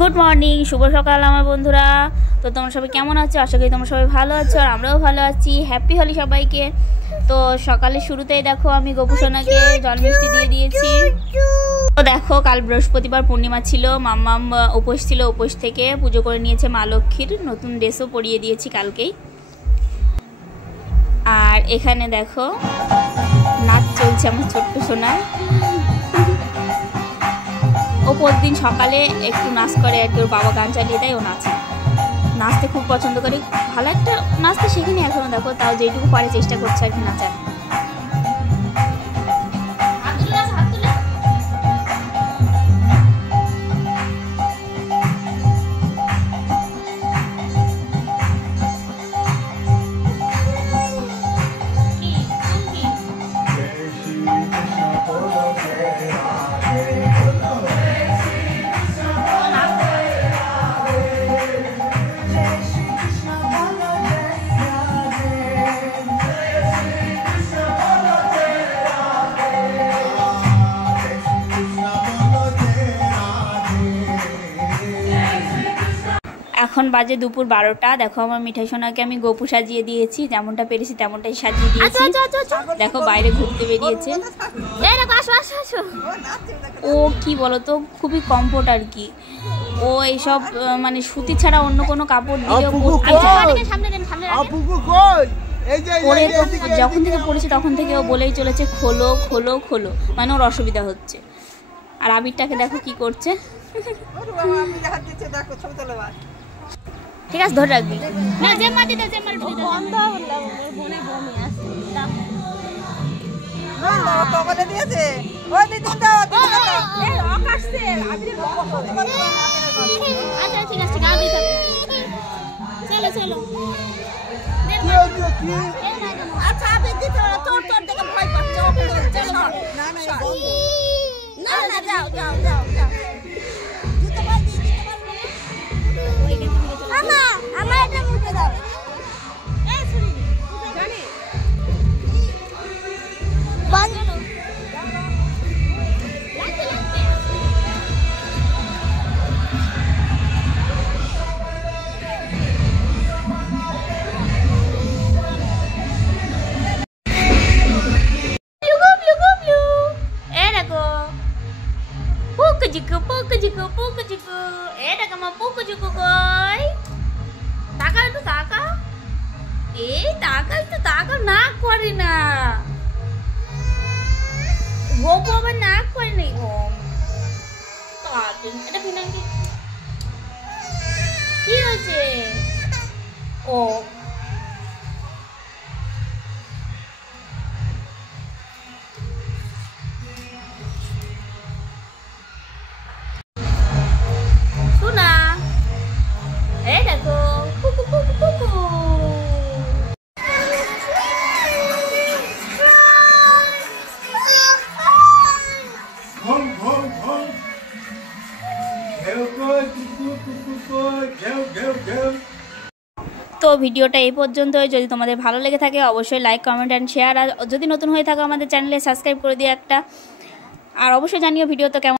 Good morning, শুভ সকাল আমার বন্ধুরা। তো তোমরা সবাই কেমন আছো? আশা করি তোমরা সবাই ভালো আছো, আর আমরাও ভালো আছি। হ্যাপি হোলি সবাইকে। তো সকালে শুরুতেই দেখো আমি গোপুসোনাকে জল মিষ্টি দিয়ে দিয়েছি। তো দেখো কাল বৃহস্পতিবার পূর্ণিমা ছিল, মাম্মাম উপোস ছিল, উপোস থেকে পুজো করে নিয়েছে মা লক্ষ্মীর, নতুন ড্রেসও পরিয়ে দিয়েছি কালকেই। আর এখানে দেখো নাচ চলছে আমার ছোট্ট সোনার। ও প্রতিদিন সকালে একটু নাচ করে আর কি, ওর বাবা গান চালিয়ে দেয়, ও নাচে, নাচতে খুব পছন্দ করে। ভালো একটা নাচতে শিখিনি এখনো, দেখো তাও যেটুকু পারে চেষ্টা করছে আর কি নাচার। এখন বাজে দুপুর 12টা। দেখো আমার মিঠাই সোনাকে আমি গোপু সাজিয়ে দিয়েছি, যেমনটা পেরেছি তেমনটাই সাজিয়ে দিয়েছি। দেখো বাইরে ঘুরতে বেরিয়েছে। ও কি বলতো, খুবই কমফোর্ট আর কি। ও এইসব মানে সুতি ছাড়া অন্য কোনো কাপড় দিলেও যখন থেকে পড়েছে তখন থেকে ও বলেই চলেছে খোলো খোলো খোলো, মানে ওর অসুবিধা হচ্ছে। আর আবিরটাকে দেখো কি করছে। ঠিক আছে, ধরে রাখবি না, যে মাটি দে, যে মাটি দে, বন্ধ হলো ওর বনে বমি আসছে। না তো বলে দিয়েছে ওই দিদি দাও, এই আকাশে আবির আচ্ছা ঠিক আছে, গাবি থাকে। চলো চলো আচ্ছা আবির দিতে তোর তোর দেখে ভয় পাচ্ছে। চলো না না না না, যাও যাও যাও যাও। গোপু আবার নাক করে নেই। এটা ফিনাঙ্কি কি হয়েছে? ও শোনা, এই দেখো কুকু কুকু কুকু। তো ভিডিওটা এই পর্যন্তই। যদি তোমাদের ভালো লেগে থাকে অবশ্যই লাইক, কমেন্ট অ্যান্ড শেয়ার। আর যদি নতুন হয়ে থাকো আমাদের চ্যানেলে সাবস্ক্রাইব করে দিও একটা। আর অবশ্যই জানিও ভিডিও তো কেমন